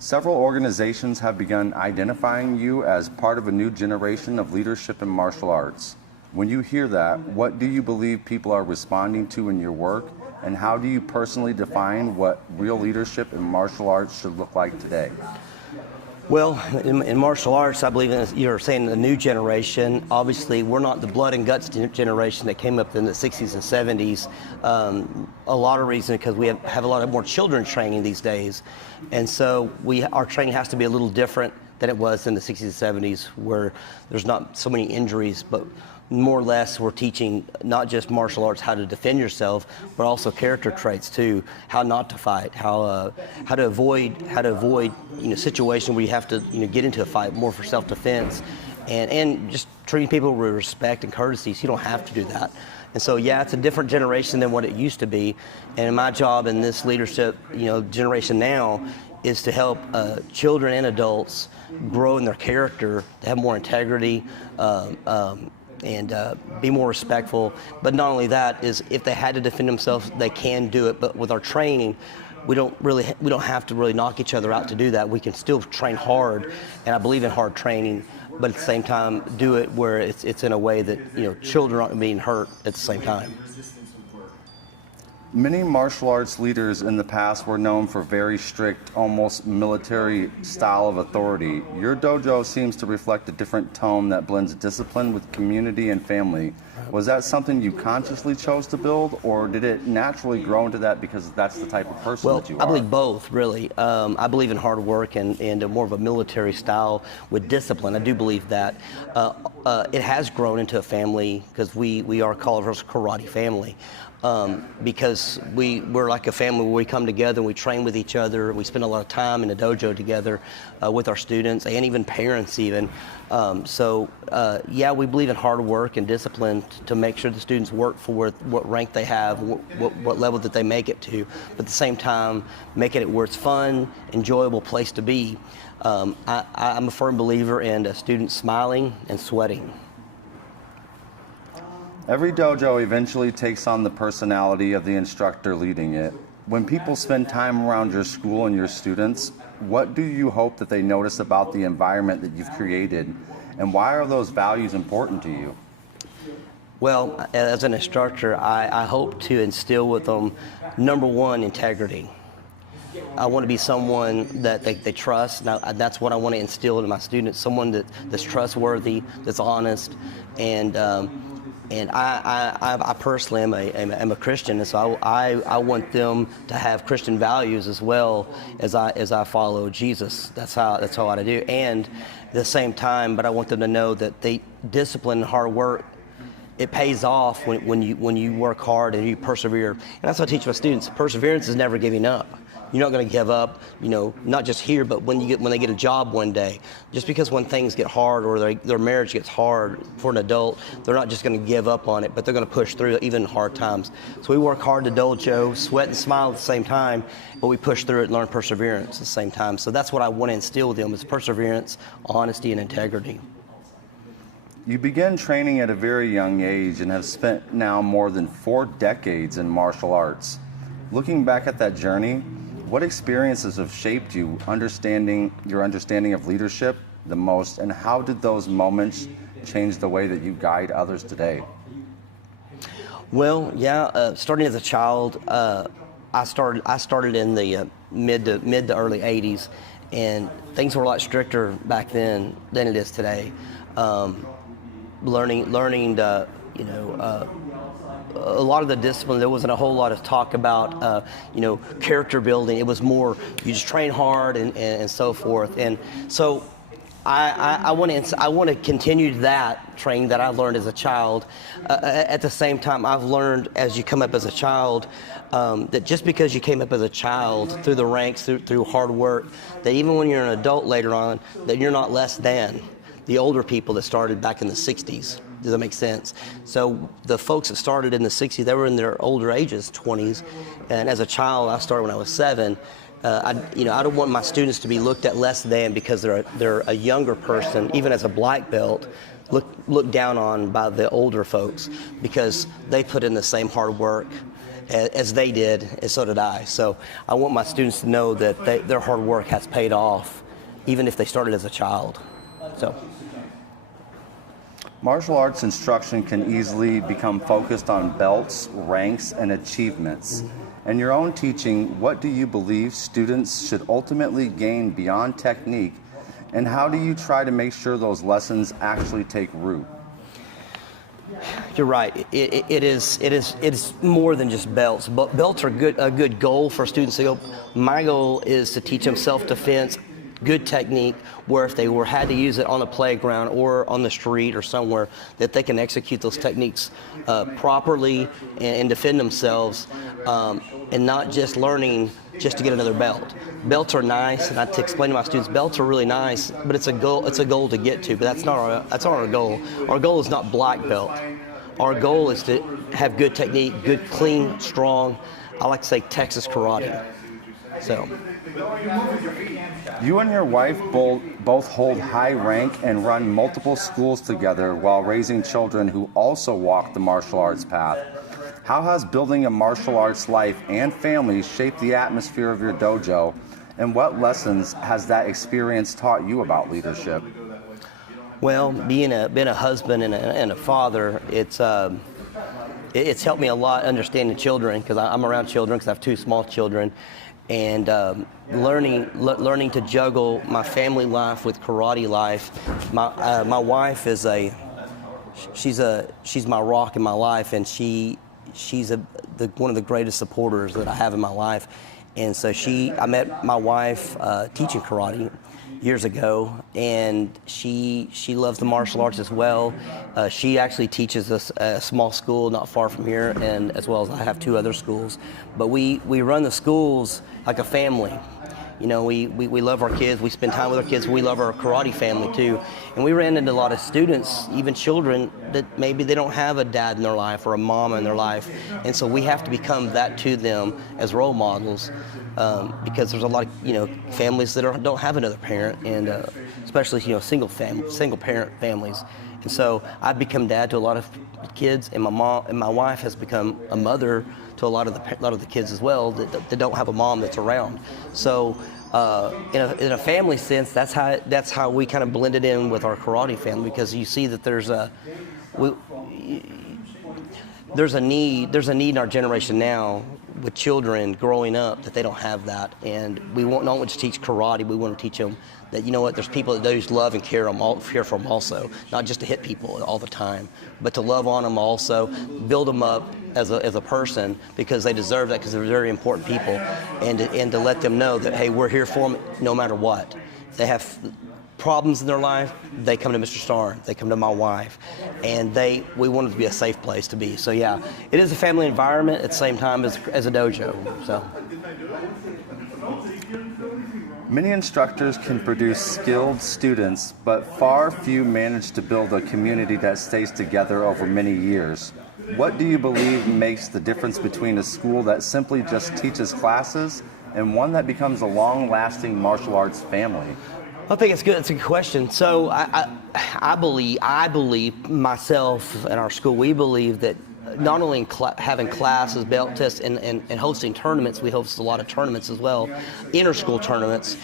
Several organizations have begun identifying you as part of a new generation of leadership in martial arts. When you hear that, what do you believe people are responding to in your work, and how do you personally define what real leadership in martial arts should look like today? Well, in martial arts, I believe you're saying the new generation. Obviously, we're not the blood and guts generation that came up in the 60s and 70s. A lot of reasons because we have a lot of more children training these days. And so our training has to be a little different than it was in the 60s and 70s, where there's not so many injuries, but more or less we're teaching not just martial arts how to defend yourself, but also character traits too, how not to fight, how to avoid situations where you have to get into a fight more for self-defense, and just treating people with respect and courtesy, so you don't have to do that. And so yeah, it's a different generation than what it used to be, and my job in this leadership generation now is to help children and adults grow in their character, to have more integrity, and be more respectful. But not only that, is if they had to defend themselves, they can do it. But with our training, we don't have to really knock each other out to do that. We can still train hard, and I believe in hard training, but at the same time do it where it's in a way that children aren't being hurt at the same time. Many martial arts leaders in the past were known for very strict, almost military style of authority. Your dojo seems to reflect a different tone that blends discipline with community and family. Was that something you consciously chose to build, or did it naturally grow into that because that's the type of person that you are? I believe both, really. I believe in hard work and more of a military style with discipline. I do believe that. It has grown into a family because we are called a karate family. Because we're like a family where we come together and we train with each other. We spend a lot of time in the dojo together with our students and even parents even. Yeah, we believe in hard work and discipline to make sure the students work for what rank they have, what level that they make it to, but at the same time making it where it's fun, enjoyable place to be. I'm a firm believer in students smiling and sweating. Every dojo eventually takes on the personality of the instructor leading it. When people spend time around your school and your students, what do you hope that they notice about the environment that you've created, and why are those values important to you? Well, as an instructor, I hope to instill with them, number one, integrity. I want to be someone that they trust. Now, that's what I want to instill in my students, someone that's trustworthy, that's honest, and I personally am a Christian, and so I want them to have Christian values as well as I follow Jesus. That's how I do. And at the same time, but I want them to know that discipline and hard work, it pays off when you work hard and you persevere. And that's what I teach my students. Perseverance is never giving up. You're not going to give up, not just here, but when they get a job one day. Just because when things get hard or their marriage gets hard for an adult, they're not just going to give up on it, but they're going to push through it, even hard times. So we work hard to dojo, sweat and smile at the same time, but we push through it and learn perseverance at the same time. So that's what I want to instill with them, is perseverance, honesty, and integrity. You began training at a very young age and have spent now more than 4 decades in martial arts. Looking back at that journey, what experiences have shaped your understanding of leadership the most, and how did those moments change the way that you guide others today? Well, yeah, starting as a child, I started in the mid to early 80s, and things were a lot stricter back then than it is today. Learning a lot of the discipline, there wasn't a whole lot of talk about, character building. It was more, you just train hard and so forth. And so I want to continue that training that I learned as a child. At the same time, I've learned as you come up as a child, that just because you came up as a child through the ranks, through hard work, that even when you're an adult later on, that you're not less than the older people that started back in the 60s. Does that make sense? So the folks that started in the 60s, they were in their older ages, 20s. And as a child, I started when I was 7. I don't want my students to be looked at less than because they're a younger person, even as a black belt, looked down on by the older folks because they put in the same hard work. as they did, and so did I. So I want my students to know that their hard work has paid off, even if they started as a child. So. Martial arts instruction can easily become focused on belts, ranks, and achievements. In your own teaching, what do you believe students should ultimately gain beyond technique, and how do you try to make sure those lessons actually take root? You're right. It is more than just belts. But belts are a good goal for students to go. My goal is to teach them self-defense, good technique, where if they had to use it on the playground or on the street or somewhere, that they can execute those techniques properly and defend themselves, and not just learning just to get another belt. Belts are nice, and I explain to my students, belts are really nice, but it's a goal. It's a goal to get to, but that's not our goal. Our goal is not black belt. Our goal is to have good technique, good, clean, strong. I like to say Texas karate. So. You and your wife both hold high rank and run multiple schools together while raising children who also walk the martial arts path. How has building a martial arts life and family shaped the atmosphere of your dojo, and what lessons has that experience taught you about leadership? Well, being a husband and a father, it's helped me a lot understanding children, because I'm around children because I have two small children, and learning to juggle my family life with karate life. My wife is she's my rock in my life, and she's one of the greatest supporters that I have in my life. And so I met my wife teaching karate years ago, and she loves the martial arts as well. She actually teaches us a small school not far from here, and as well as I have two other schools. But we run the schools like a family. You know, we love our kids, we spend time with our kids, we love our karate family too. And we ran into a lot of students, even children, that maybe they don't have a dad in their life or a mom in their life. And so we have to become that to them as role models, because there's a lot of, families that don't have another parent, and especially, single parent families. And so I've become dad to a lot of kids, and my wife has become a mother to a lot of the kids as well that don't have a mom that's around. So in a family sense, that's how we kind of blended in with our karate family, because you see that there's a need in our generation now with children growing up that they don't have that, and we not want to teach karate. We want to teach them that, there's people that they just love and care for them also, not just to hit people all the time, but to love on them also, build them up as a person, because they deserve that, because they're very important people, and to let them know that, hey, we're here for them no matter what. If they have problems in their life, they come to Mr. Starnes, they come to my wife, and we want it to be a safe place to be. So yeah, it is a family environment at the same time as a dojo. So. Many instructors can produce skilled students, but far few manage to build a community that stays together over many years. What do you believe makes the difference between a school that simply just teaches classes and one that becomes a long-lasting martial arts family? I think it's good. It's a good question. So I believe myself and our school, we believe that not only having classes, belt tests, and hosting tournaments, we host a lot of tournaments as well, inter-school tournaments.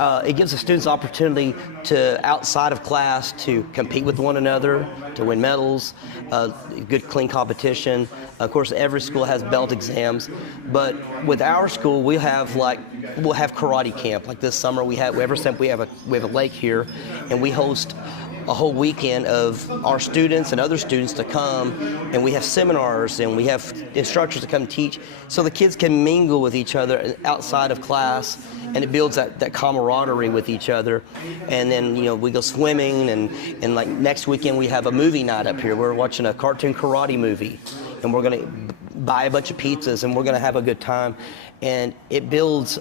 It gives the students opportunity to, outside of class, to compete with one another, to win medals, good clean competition. Of course, every school has belt exams, but with our school, we'll have karate camp. Like this summer, we have a lake here, and we host a whole weekend of our students and other students to come, and we have seminars, and we have instructors to come teach, so the kids can mingle with each other outside of class, and it builds that camaraderie with each other. And then we go swimming, and like next weekend we have a movie night up here. We're watching a cartoon karate movie, and we're going to buy a bunch of pizzas, and we're going to have a good time. And it builds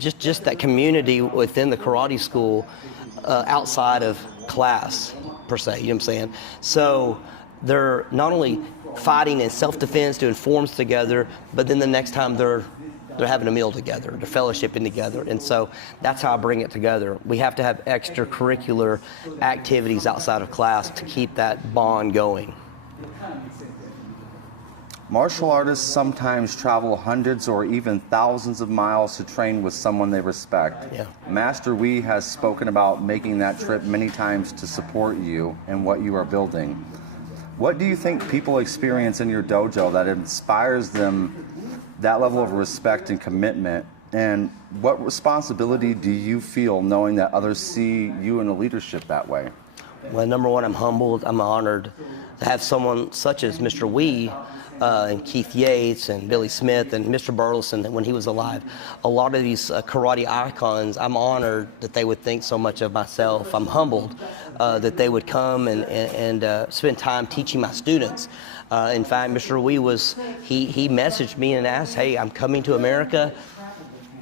just that community within the karate school, outside of class per se, you know what I'm saying? So they're not only fighting in self-defense, doing forms together, but then the next time they're having a meal together, they're fellowshipping together. And so that's how I bring it together. We have to have extracurricular activities outside of class to keep that bond going. Martial artists sometimes travel hundreds or even thousands of miles to train with someone they respect. Yeah. Master Wee has spoken about making that trip many times to support you and what you are building. What do you think people experience in your dojo that inspires them that level of respect and commitment? And what responsibility do you feel knowing that others see you in the leadership that way? Well, number one, I'm humbled. I'm honored to have someone such as Mr. Wee and Keith Yates and Billy Smith and Mr. Burleson when he was alive. A lot of these karate icons, I'm honored that they would think so much of myself. I'm humbled that they would come and spend time teaching my students. In fact, Mr. Wee he messaged me and asked, hey, I'm coming to America.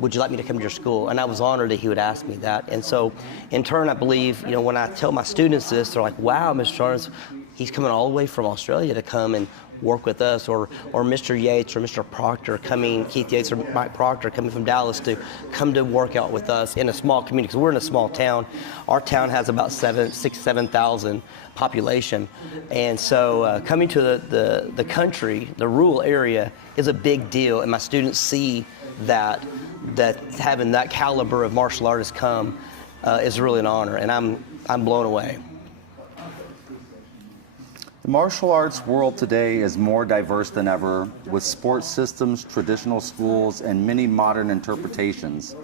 Would you like me to come to your school? And I was honored that he would ask me that. And so, in turn, I believe, when I tell my students this, they're like, wow, Mr. Starnes, he's coming all the way from Australia to come and work with us, or Mr. Yates or Mr. Proctor coming, Keith Yates or Mike Proctor coming from Dallas to come to work out with us in a small community, because we're in a small town. Our town has about 7,000 population. And so coming to the country, the rural area, is a big deal, and my students see that having that caliber of martial artists come is really an honor, and I'm blown away. The martial arts world today is more diverse than ever, with sports systems, traditional schools, and many modern interpretations.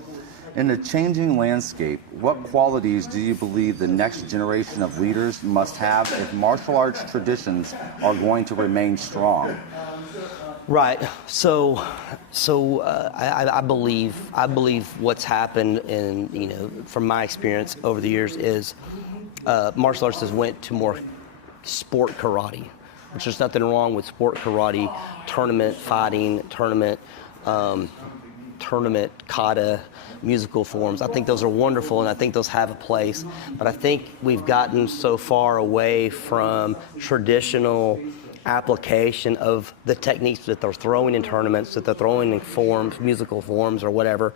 In the changing landscape, what qualities do you believe the next generation of leaders must have if martial arts traditions are going to remain strong? Right. So I believe what's happened, in from my experience over the years, is martial arts has went to more sport karate, which there's nothing wrong with sport karate, tournament fighting, tournament kata, musical forms. I think those are wonderful, and I think those have a place. But I think we've gotten so far away from traditional application of the techniques that they're throwing in tournaments, that they're throwing in forms, musical forms or whatever.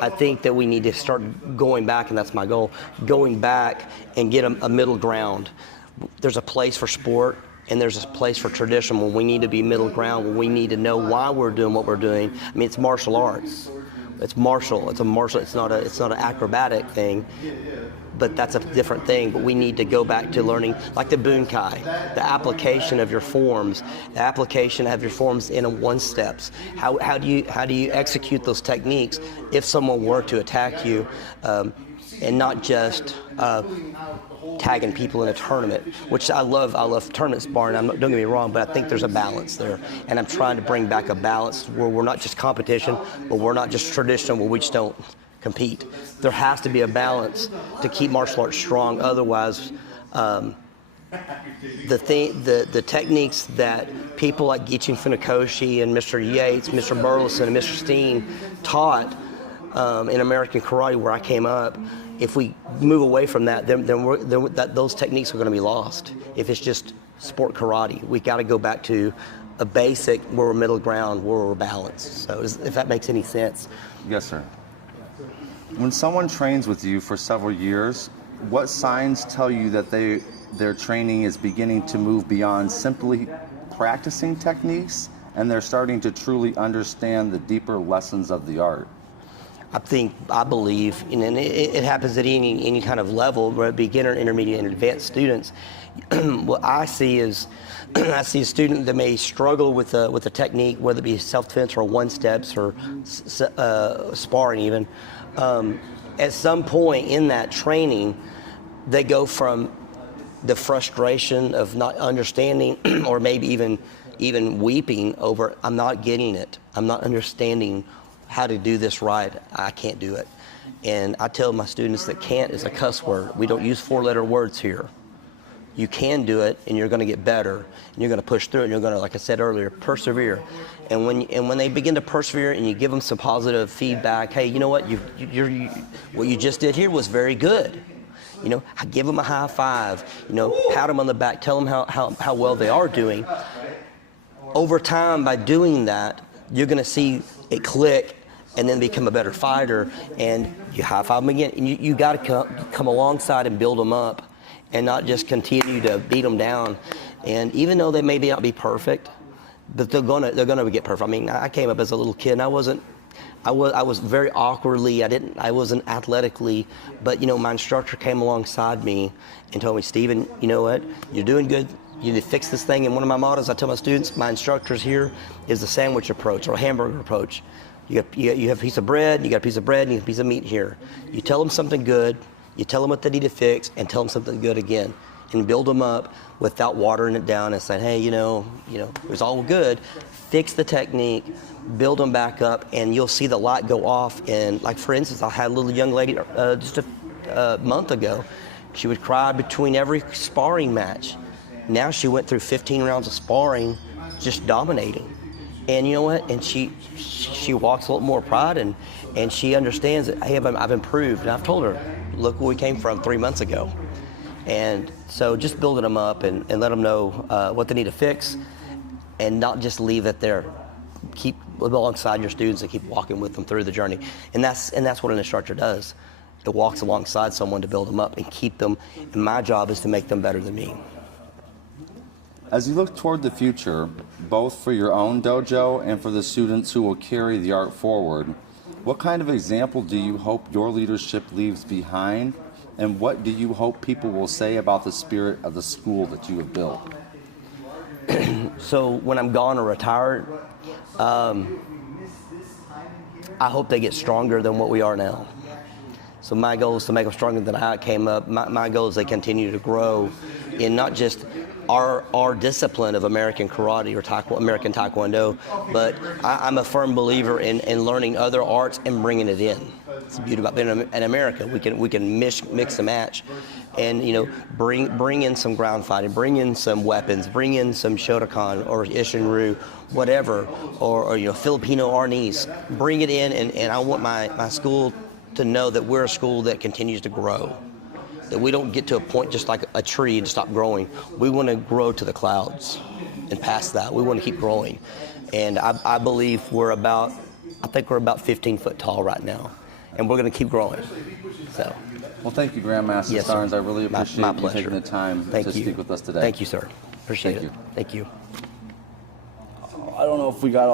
I think that we need to start going back, and that's my goal, going back and get a middle ground. There's a place for sport, and there's a place for tradition when we need to be middle ground, when we need to know why we're doing what we're doing. I mean, it's martial arts. It's martial. It's not an acrobatic thing, but that's a different thing. But we need to go back to learning, like the bunkai, the application of your forms, the application of your forms in one steps. How do you execute those techniques if someone were to attack you, and not just tagging people in a tournament, which I love tournament sparring. Don't get me wrong, but I think there's a balance there, and I'm trying to bring back a balance where we're not just competition, but we're not just traditional where we just don't compete. There has to be a balance to keep martial arts strong. Otherwise, the techniques that people like Gichin Funakoshi and Mr. Yates, Mr. Burleson, and Mr. Steen taught in American karate, where I came up, if we move away from that, then those techniques are going to be lost. If it's just sport karate, we got to go back to a basic where we're middle ground, where we're balanced. So if that makes any sense. Yes, sir. When someone trains with you for several years, what signs tell you that their training is beginning to move beyond simply practicing techniques, and they're starting to truly understand the deeper lessons of the art? I believe, and it happens at any kind of level, where beginner, intermediate, and advanced students. What I see is, I see a student that may struggle with a technique, whether it be self-defense or one-steps or sparring even. At some point in that training, they go from the frustration of not understanding, or maybe even weeping over, I'm not getting it, I'm not understanding how to do this right, I can't do it. And I tell my students that can't is a cuss word. We don't use 4-letter words here. You can do it, and you're going to get better, and you're going to push through it, and you're going to, like I said earlier, persevere. And when they begin to persevere, and you give them some positive feedback, hey, you know what, what you just did here was very good. Give them a high five, pat them on the back, tell them how well they are doing. Over time, by doing that, you're going to see it click, and then become a better fighter, and you high five them again. And you got to come alongside and build them up, and not just continue to beat them down. And even though they may not be perfect, but they're gonna get perfect. I mean, I came up as a little kid, and I was very awkwardly. I wasn't athletically, but my instructor came alongside me and told me, Stephen, you know what? You're doing good. You need to fix this thing. And one of my mottos I tell my students, my instructors here, is the sandwich approach or hamburger approach. You have a piece of bread, you got a piece of bread, and you have a piece of meat here. You tell them something good, you tell them what they need to fix, and tell them something good again, and build them up without watering it down and saying, hey, it was all good. Fix the technique, build them back up, and you'll see the light go off. And like, for instance, I had a little young lady just a month ago. She would cry between every sparring match. Now she went through 15 rounds of sparring, just dominating. And you know what? And she walks a little more pride, and she understands that, hey, I've improved. And I've told her, look where we came from 3 months ago. And so just building them up and let them know what they need to fix, and not just leave it there. Keep alongside your students and keep walking with them through the journey. And that's what an instructor does. It walks alongside someone to build them up and keep them. And my job is to make them better than me. As you look toward the future, both for your own dojo and for the students who will carry the art forward, what kind of example do you hope your leadership leaves behind, and what do you hope people will say about the spirit of the school that you have built? So when I'm gone or retired, I hope they get stronger than what we are now. So my goal is to make them stronger than how I came up. My goal is they continue to grow in not just our discipline of American karate or American taekwondo, but I'm a firm believer in learning other arts and bringing it in. It's the beauty about being in America. We can mix and match, and bring in some ground fighting, bring in some weapons, bring in some Shotokan or Ishinryu, whatever, or Filipino Arnis. Bring it in, and I want my school to know that we're a school that continues to grow. That we don't get to a point just like a tree and stop growing. We want to grow to the clouds and past that. We want to keep growing. And I believe I think we're about 15 foot tall right now. And we're going to keep growing. So. Well, thank you, Grandmaster Starnes. I really appreciate you taking the time to speak with us today. Thank you, sir. Appreciate it. you. Thank you. I don't know if we got all